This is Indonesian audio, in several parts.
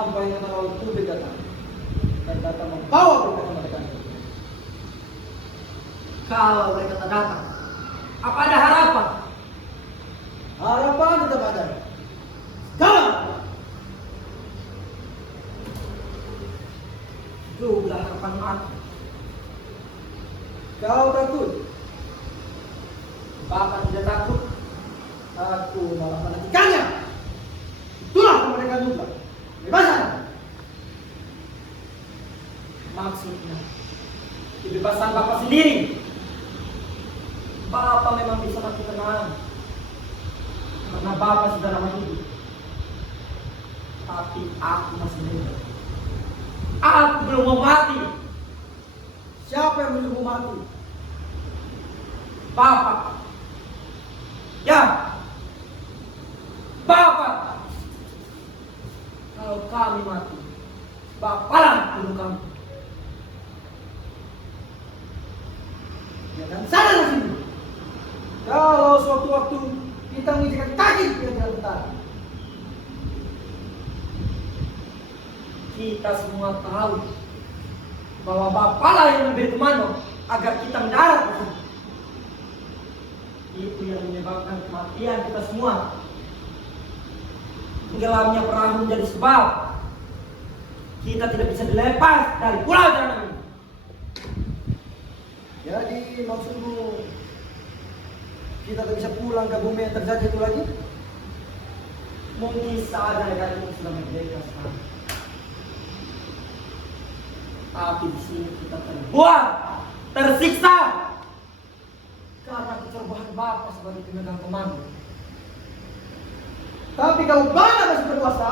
sampai kata laut tubik datang dan datang membawa berkat kepada kami. Kalau mereka tak datang, apa ada harapan? Harapan tetap ada. Sekarang Juga harapan mati. kau takut, Bapak tidak takut. aku malah menantikannya. Itulah kemerdekaan mutlak, kebebasan. Maksudnya, kebebasan Bapak sendiri. Bapak memang bisa mati tenang. Karena Bapak sudah lama hidup. Tapi aku masih muda. Aku belum mau mati. Siapa yang menyuruh mati? Bapak. Ya. Bapak. Kalau kami mati, Bapaklah bunuh kami. Jangan sadar di sini. Kalau suatu waktu kita menginjakan kaki di jalan tentara, Kita semua tahu bahwa Bapaklah yang memberi komando agar kita mendarat di sini. Itu yang menyebabkan kematian kita semua. Tenggelamnya perahu menjadi sebab kita tidak bisa dilepas dari pulau Janang ini. jadi maksudmu kita tak bisa pulang ke bumi yang terjajah itu lagi? Mungkin saja negara ini sudah merdeka sekarang. Tapi di sini kita terbuang, tersiksa karena kecerobohan Bapak sebagai pemegang komando. Tapi kalau Banda masih berkuasa,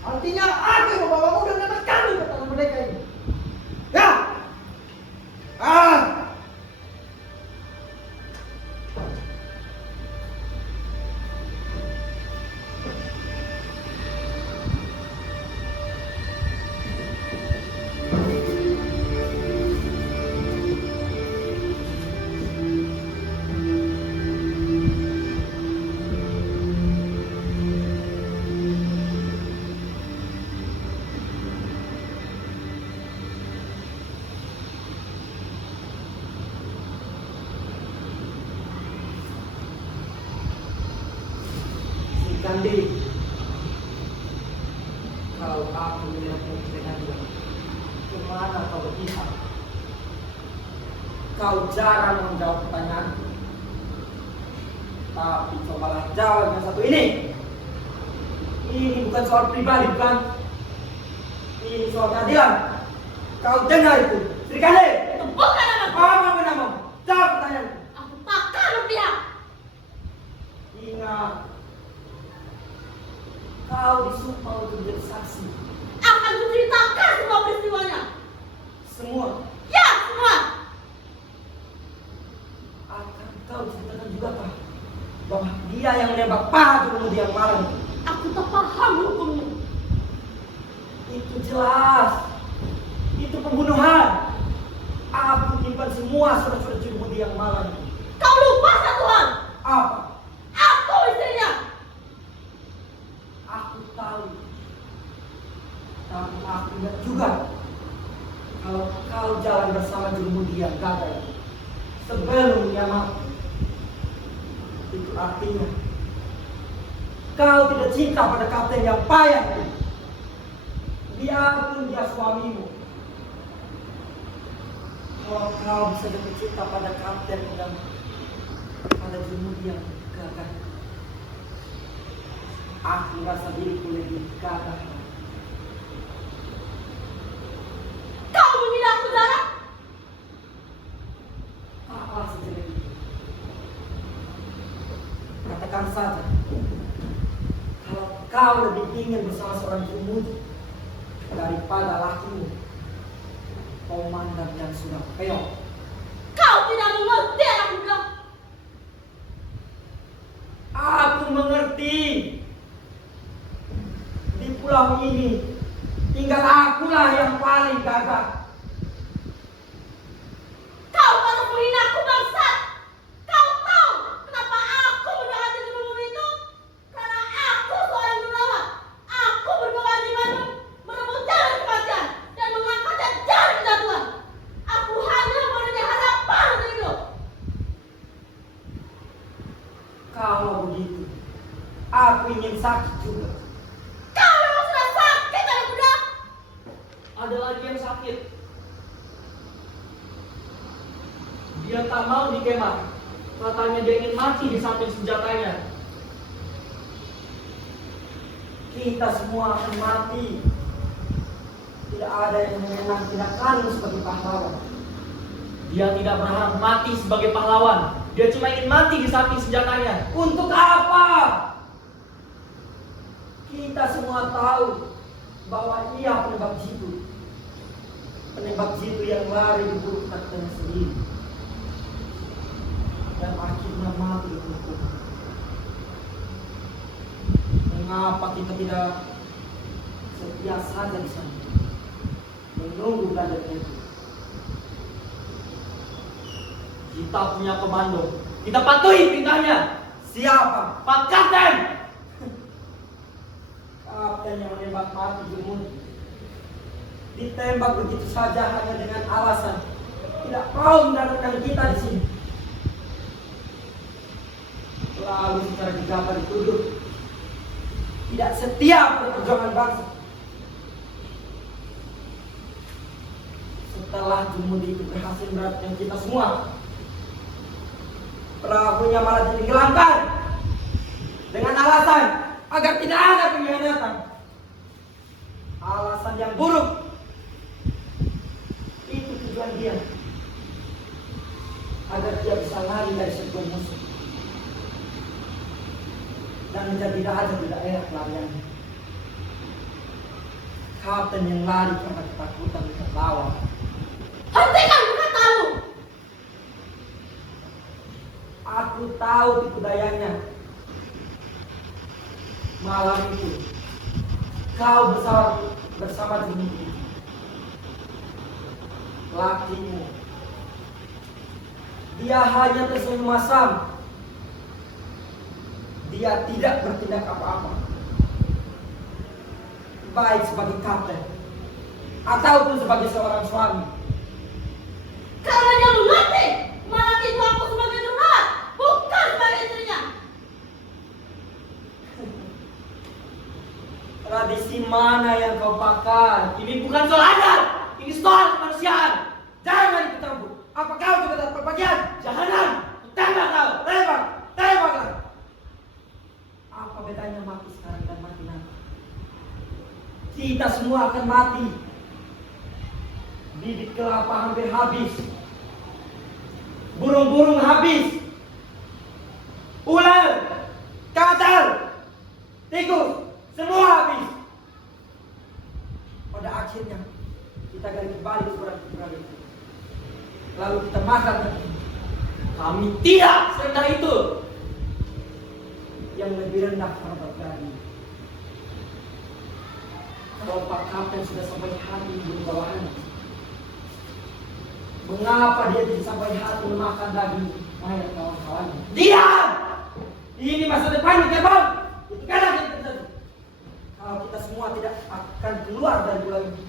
artinya aku yang membawamu dan menyelamatkanmu ke tanah mereka ini. Ya! Ah! Gandhi, kalau aku menyerahkan dengan dia, kemana kau berpihak? Kau jarang menjawab pertanyaanku. Tapi cobalah jawab yang satu ini. Ini bukan soal pribadi, bukan? Ini soal keadilan. Kau dengar itu, Sri Kandi? Itu bukan anakku. Apa namamu? Jawab pertanyaanku. Aku takkan berpihak. Ingat, kau disumpah untuk menjadi saksi. Akan kuceritakan semua peristiwanya. Semua Ya, semua. akan kau ceritakan juga Pak bahwa dia yang menembak Pak kemudian malam. Aku tak paham hukumnya. Itu jelas. Itu pembunuhan. Aku simpan semua surat-surat Jumudi yang malam. Kau lupa satu hal. Apa? Aku istrinya. Aku tahu. Tapi aku ingat juga kalau kau jalan bersama Jumudi yang gagal sebelum dia mati. Itu artinya kau tidak cinta pada kapten yang payah itu. Biarpun dia suamimu. Kalau kau bisa jatuh cinta pada kapten yang pada Jumudi yang gagal, aku rasa diriku lebih gagah. Kau menghina aku, Zara. Apa sejelek itu? Katakan saja, kalau kau lebih ingin bersama seorang Jumudi daripada lakimu, komandan yang sudah peok. Kau tidak mengerti anak muda. Aku mengerti. Di pulau ini tinggal akulah yang paling gagah. Kau baru menghina aku, bangsat. Kau tahu kenapa aku mendekati jurummu itu? Karena aku seorang jururawat. Aku berkewajiban ingin sakit juga. Kau memang sudah sakit anak muda. Ada lagi yang sakit. Dia tak mau di kemah. Katanya dia ingin mati di samping senjatanya. Kita semua akan mati. Tidak ada yang mengenang tindakanmu sebagai pahlawan. Dia tidak berharap mati sebagai pahlawan. Dia cuma ingin mati di samping senjatanya. Untuk apa? Kita semua tahu bahwa ia penembak jitu. Penembak jitu yang lari di bulu kakinya sendiri. Dan akhirnya mati di hukum. Mengapa kita tidak setia saja di sana? Menunggu Belanda itu. Kita punya komando. Kita patuhi perintahnya. Siapa? Pak Kapten! Kapten yang menembak mati Jurmundi. Ditembak begitu saja hanya dengan alasan tidak mau mendaratkan kita di sini. Lalu secara gegabah dituduh tidak setia pada perjuangan bangsa. Setelah Jurmundi itu berhasil mendaratkan kita semua, perahunya malah ditenggelamkan dengan alasan agar tidak ada pengkhianatan. Alasan yang buruk. Itu tujuan dia, agar dia bisa lari dari sebuah musuh dan menjadi raja di daerah pelariannya. Kapten yang lari karena ketakutan tertawa. Hentikan kata-katamu. Aku tahu tipu dayanya. Malam itu kau bersama Jurmundi, lakimu. Dia hanya tersenyum masam. Dia tidak bertindak apa-apa, baik sebagai kapten ataupun sebagai seorang suami. Karena dia mengerti melatihmu aku sebagai curhat, bukan sebagai istrinya. Tradisi mana yang kau pakai? Ini bukan soal adat. Ini soal kemanusiaan. Jangan ikut campur. Apa kau juga tak berbagian? Jangan. Tembak kau. Tembak, tembaklah. Apa bedanya mati sekarang dan mati nanti? Kita semua akan mati. Bibit kelapa hampir habis. Burung-burung habis. Ular, katak, tikus, semua habis. Pada akhirnya kita gali kembali ukuran-ukuran itu. Lalu kita makan lagi. Kami tidak serendah itu. Yang lebih rendah harga diri. Kalau Pak Kapten sudah sampai hati di bawahannya, mengapa dia tidak sampai hati memakan daging mayat kawan-kawannya? Diam. Ini masa depan kita bang. Itu kan yang terjadi. Kalau kita semua tidak akan keluar dari pulau ini.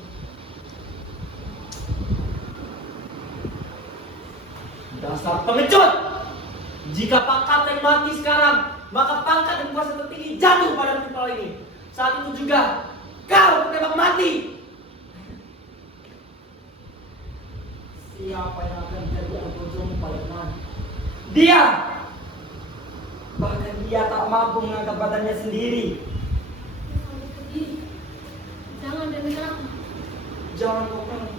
Dasar pengecut. Jika Pak Kapten mati sekarang, maka pangkat dan kuasa tertinggi jatuh pada kepala ini. Saat itu juga kau tembak mati. Siapa yang akan menjadi anggota paling nanti? Dia. Bahkan dia tak mampu mengangkat badannya sendiri. Jangan dengar aku. Jangan kau kalah.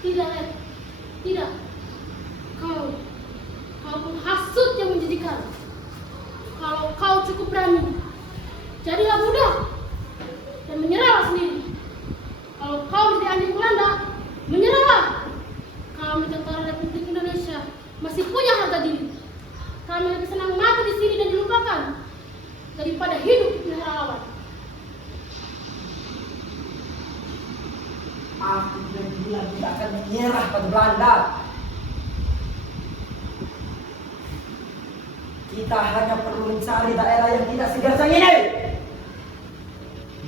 Tidak, Ed. Tidak. Kau penghasut yang menjadikan. Kalau kau cukup berani, jadilah mudah dan menyerahlah sendiri. Kalau kau menjadi anjing Belanda, menyerahlah. Kami tentara Republik Indonesia masih punya harga diri. Kami lebih senang mati di sini dan dilupakan daripada hidup di negara lawan. Aku sudah bilang tidak akan menyerah pada Belanda. Kita hanya perlu mencari daerah yang tidak segersang ini.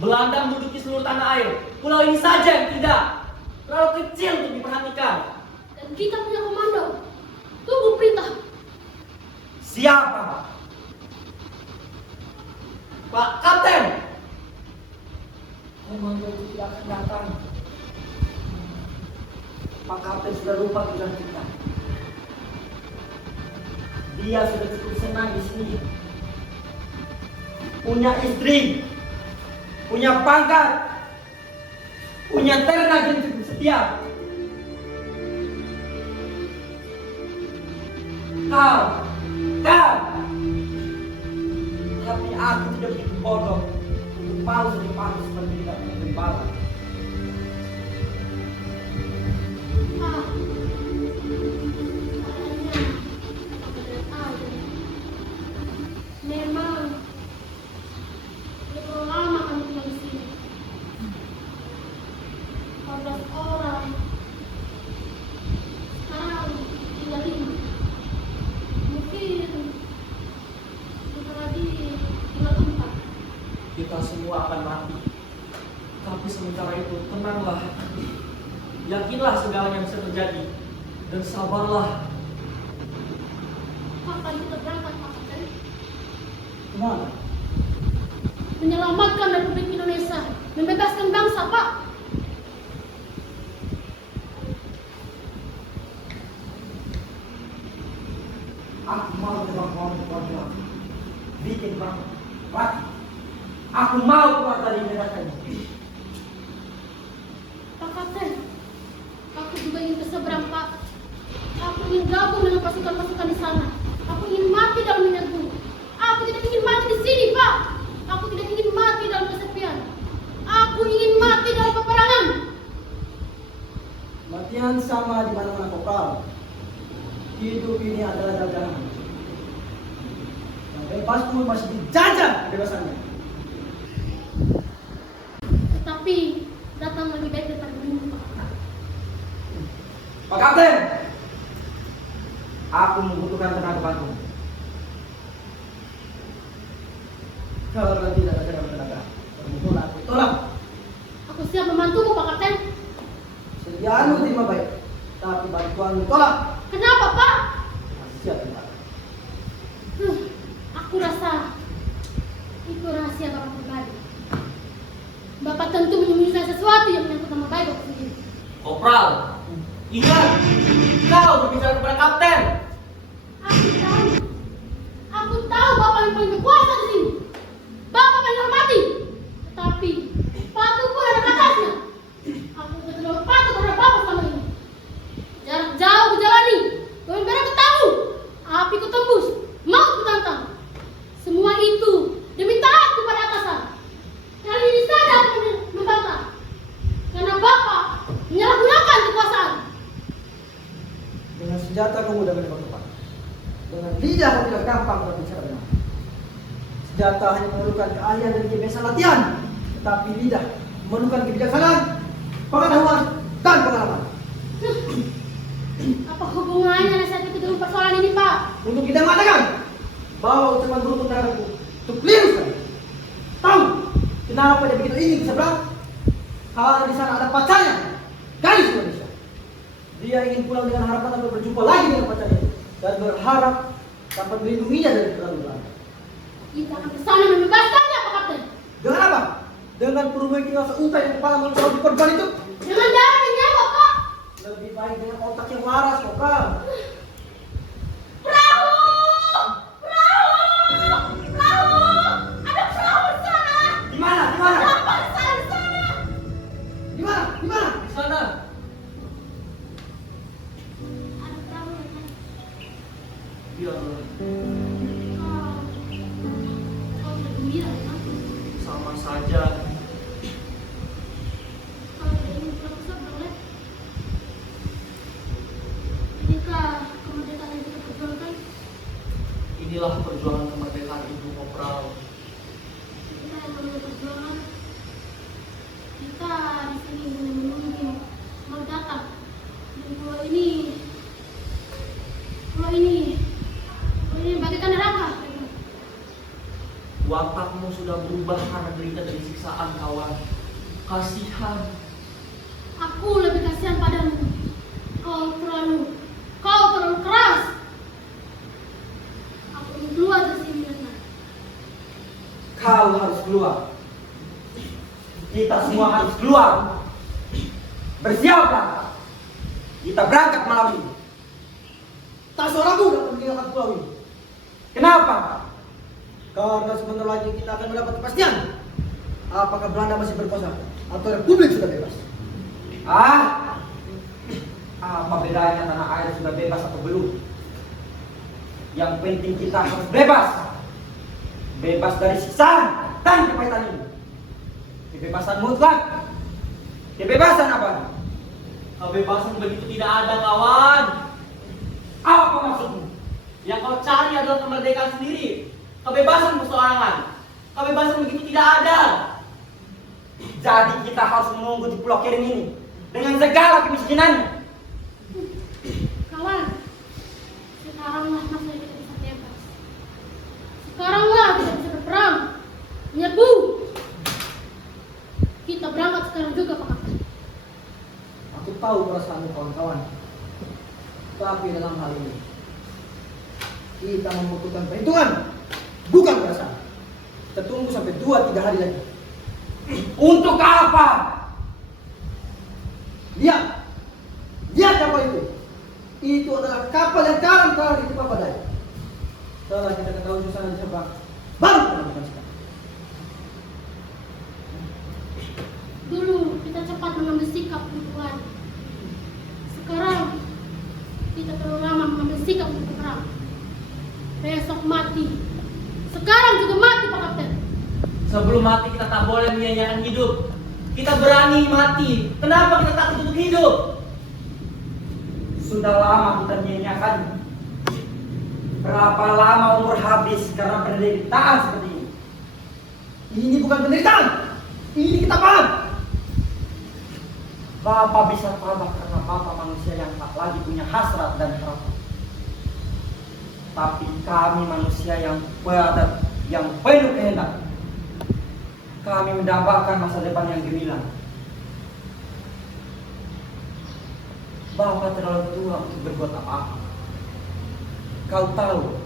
Belanda menduduki seluruh tanah air. Pulau ini saja yang tidak. Terlalu kecil untuk diperhatikan. Dan kita punya komando. Tunggu perintah. Siapa? Pak Kapten. Komando itu tidak akan datang. Pak Kapten sudah lupa tujuan kita. Dia sudah cukup senang di sini. Punya istri, punya pangkat, punya ternak yang cukup setia. Kau, tapi aku tidak begitu bodoh untuk mau secepatnya seperti tidak bergembala. Ah, kayaknya aku tidak tahu. Memang terlalu lama kami tinggal di sini. 14 orang. Sekarang tinggal 5. Mungkin bentar lagi tinggal 4. Kita semua akan mati. Tapi sementara itu tenanglah. Yakinlah segalanya bisa terjadi. Dan sabarlah. Kapan kita berangkat, Pak Kapten? Kemana? Menyelamatkan Republik Indonesia, membebaskan bangsa, Pak. Aku mau terbang keluar. Bikin bang, mati. Aku mau keluar dari negara ini. Pak Kapten, aku juga ingin ke seberang, Pak. Aku ingin gabung dengan pasukan-pasukan di sana. Aku ingin mati dalam minyak bumi. Aku tidak ingin mati di sini, Pak. Aku tidak ingin mati dalam kesepian. Aku ingin mati dalam peperangan. Matian sama di mana-mana Kopral. Hidup ini adalah jajahan. Yang bebas pun masih dijajah kebebasannya. Tetapi datang lebih baik daripada dulu, Pak. Pak Kapten, aku membutuhkan tenaga bantu. Kalau kalian tidak ada tenaga, permulaan aku tolak. Aku siap membantumu, Pak Kapten. Sediaanmu terima baik, tapi bantuanmu tolak. Kenapa, Pak? Siap tidak. Aku rasa itu rahasia Bapak pribadi. Bapak tentu menyembunyikan sesuatu yang menyangkut nama baik Bapak sendiri. Kopral, ingat, kau berbicara kepada Kapten. Aku tahu Bapak yang paling berkuasa di sini. Bapak paling hormati. Tetapi patuh pun ada batasnya. Aku sudah terlalu patuh terhadap Bapak selama ini. Jarak jauh kujalani, kau merah bertamu, api ku tembus, maut ku tantang. Semua itu demi taat kepada atasan. Kali ini saja aku membantah. Karena Bapak menyalahgunakan kekuasaan. Dengan senjata kamu mudah menembak tepat. Dengan lidah kamu tidak gampang berbicara benar. Senjata hanya memerlukan keahlian dan kebiasaan latihan, tetapi lidah memerlukan kebijaksanaan, pengetahuan, dan pengalaman. Apa hubungannya nasihat itu dengan persoalan ini, Pak? Untuk kita mengatakan bahwa ucapan berhukum terhadapku itu keliru sekali. Tahu kenapa dia begitu ingin seberang? Karena di sana ada pacarnya, gadis Indonesia. Dia ingin pulang dengan harapan dapat berjumpa lagi dengan pacarnya dan berharap dapat melindunginya dari kegagalan. Kita akan ke sana membebaskannya, Pak Kapten. Dengan apa? Dengan perubahan kita seuntai yang kepala manusia di korban itu. Dengan darah dan nyawa, Pak. Lebih baik dengan otak yang waras, Kopral. Perahu! Perahu! Perahu! Ada perahu di sana! Di mana? Di mana? Kenapa di sana? Di sana! Di mana? Di mana? Di sana. Ada perahu di sana. Biarlah, Kau tidak gembira, kan? sama saja. Kalau tidak ingin pulang ke sana, boleh. Inikah kemerdekaan yang kita perjuangkan? Inilah perjuangan kemerdekaan Ibu Kopral. Kita yang namanya perjuangan. Kita di sini menunggu mau datang. Dan pulau ini bagaikan neraka. Watakmu sudah berubah karena derita dari siksaan, kawan. Kasihan. Aku lebih kasihan padamu. Kau terlalu keras. Aku ingin keluar dari sini, Retna. Kau harus keluar. Kita semua harus keluar. Bersiaplah. Kita berangkat malam ini. Tak seorang pun dapat meninggalkan pulau ini. Kenapa? Karena sebentar lagi kita akan mendapat kepastian apakah Belanda masih berkuasa atau Republik sudah bebas. Apa bedanya tanah air sudah bebas atau belum? Yang penting kita harus bebas. Bebas dari siksaan dan kepahitan ini. Kebebasan mutlak. Kebebasan apa? Kebebasan begitu tidak ada, kawan. Apa maksudmu? Yang kau cari adalah kemerdekaan sendiri. Kebebasan perseorangan. Kebebasan begitu tidak ada. Jadi kita harus menunggu di Pulau Kirim ini dengan segala kemiskinannya. Kawan, sekaranglah masa kita bisa bebas. Sekaranglah kita bisa berperang. Menyerbu. Kita berangkat sekarang juga, Pak Kapten. Aku tahu perasaanmu kawan-kawan. Tapi dalam hal ini kita membutuhkan perhitungan, bukan perasaan. Kita tunggu sampai 2-3 hari lagi. Untuk apa? Lihat kapal itu. Itu adalah kapal yang karam telah ditimpa badai. Setelah kita ketahui suasana di seberang, baru kita lakukan sekarang. Dulu kita cepat mengambil sikap untuk lari. Sekarang kita terlalu lama mengambil sikap untuk berperang. Besok mati. Sekarang juga mati, Pak Kapten. Sebelum mati kita tak boleh menyia-nyiakan hidup. Kita berani mati. Kenapa kita takut untuk hidup? Sudah lama kita nyanyiakan. Berapa lama umur habis karena penderitaan seperti ini? Ini bukan penderitaan. Ini kita paham. Bapak bisa tabah karena Bapak manusia yang tak lagi punya hasrat dan harapan. Tapi kami manusia yang padat, yang penuh kehendak. Kami mendambakan masa depan yang gemilang. Bapak terlalu tua untuk berbuat apa-apa. Kau tahu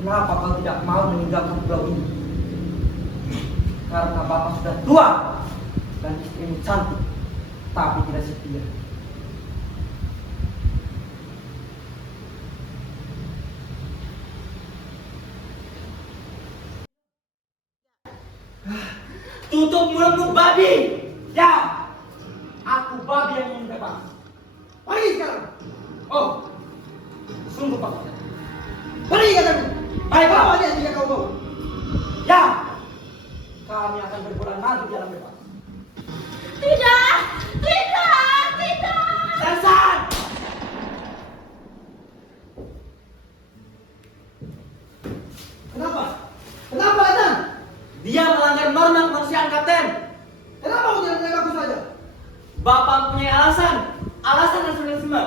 kenapa kau tidak mau meninggalkan pulau ini? Karena Bapak sudah tua dan istrimu cantik, tapi tidak setia. Tutup mulutmu, babi! Ya, aku babi yang ingin bebas. Pergi sekarang. Oh, sungguh Pak. Pergi kataku. Baiklah. Bawa dia jika kau mau. Ya, kami akan berbulan madu di alam bebas. Tidak! Tidak! Tidak! Sersan! Kenapa? Kenapa, Ethan? Dia melanggar norma kemanusiaan, Kapten. Kenapa kau tidak menembakku saja? Bapak punya alasan nasionalisme.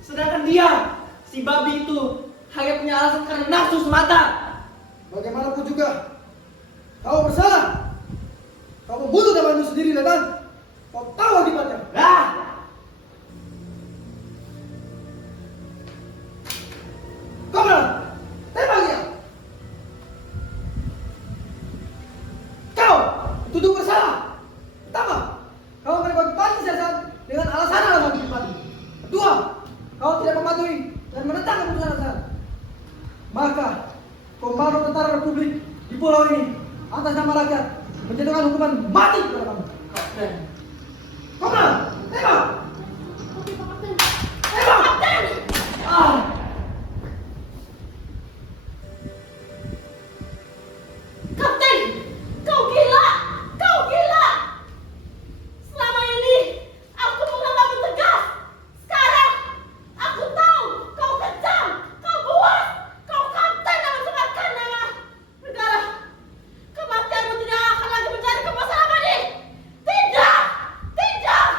Sedangkan dia, si babi itu, hanya punya alasan karena nafsu semata. Bagaimanapun juga, kau bersalah. Kau membunuh temanmu sendiri, Ethan. Kau tahu akibatnya. Komandan, tembak dia. Kau tuduh bersalah. Pertama, kau menembak Panji Sersan dengan alasan pribadi. Kedua, kau tidak mematuhi dan menentang keputusan atasan. Maka, Komando Tentara Republik di pulau ini atas nama rakyat menjatuhkan hukuman mati kepada kamu. Kapten, Komandan, tembak. Oke, Pak Kapten. Tembak. Kapten! Kapten! Kau gila! Kau gila! Selama ini aku menganggapmu tegas. Sekarang aku tahu kau kejam, kau buas, kau kapten yang mencemarkan nama negara. Kematianmu tidak akan lagi menjadi kepuasan abadi. Tidak! Tidak!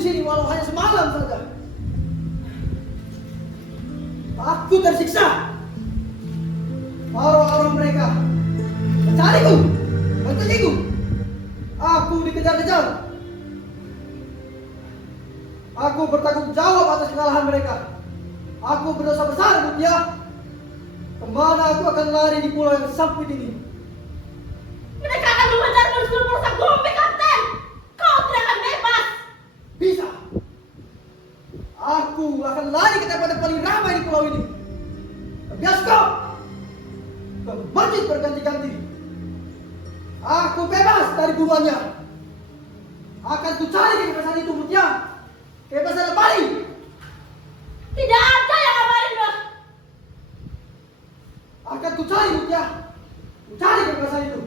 di sini walau hanya semalam saja. Aku tersiksa. Orang-orang mereka mencariku, mencegiku. Aku dikejar-kejar. Aku bertanggung jawab atas kekalahan mereka. Aku berdosa besar, Mutia. Kemana aku akan lari di pulau yang sempit ini? Mereka akan mengejarmu di seluruh pelosok bumi, Kapten. Kau tidak akan bebas. Bisa. Aku akan lari ke tempat yang paling ramai di pulau ini. Ke bioskop. Ke masjid berganti-ganti. Aku bebas dari buruannya. Akan ku cari kebebasan itu, Mutia. Kebebasan yang paling. Tidak ada yang abadi, Bos. Akan ku cari, Mutia. Ku cari kebebasan itu.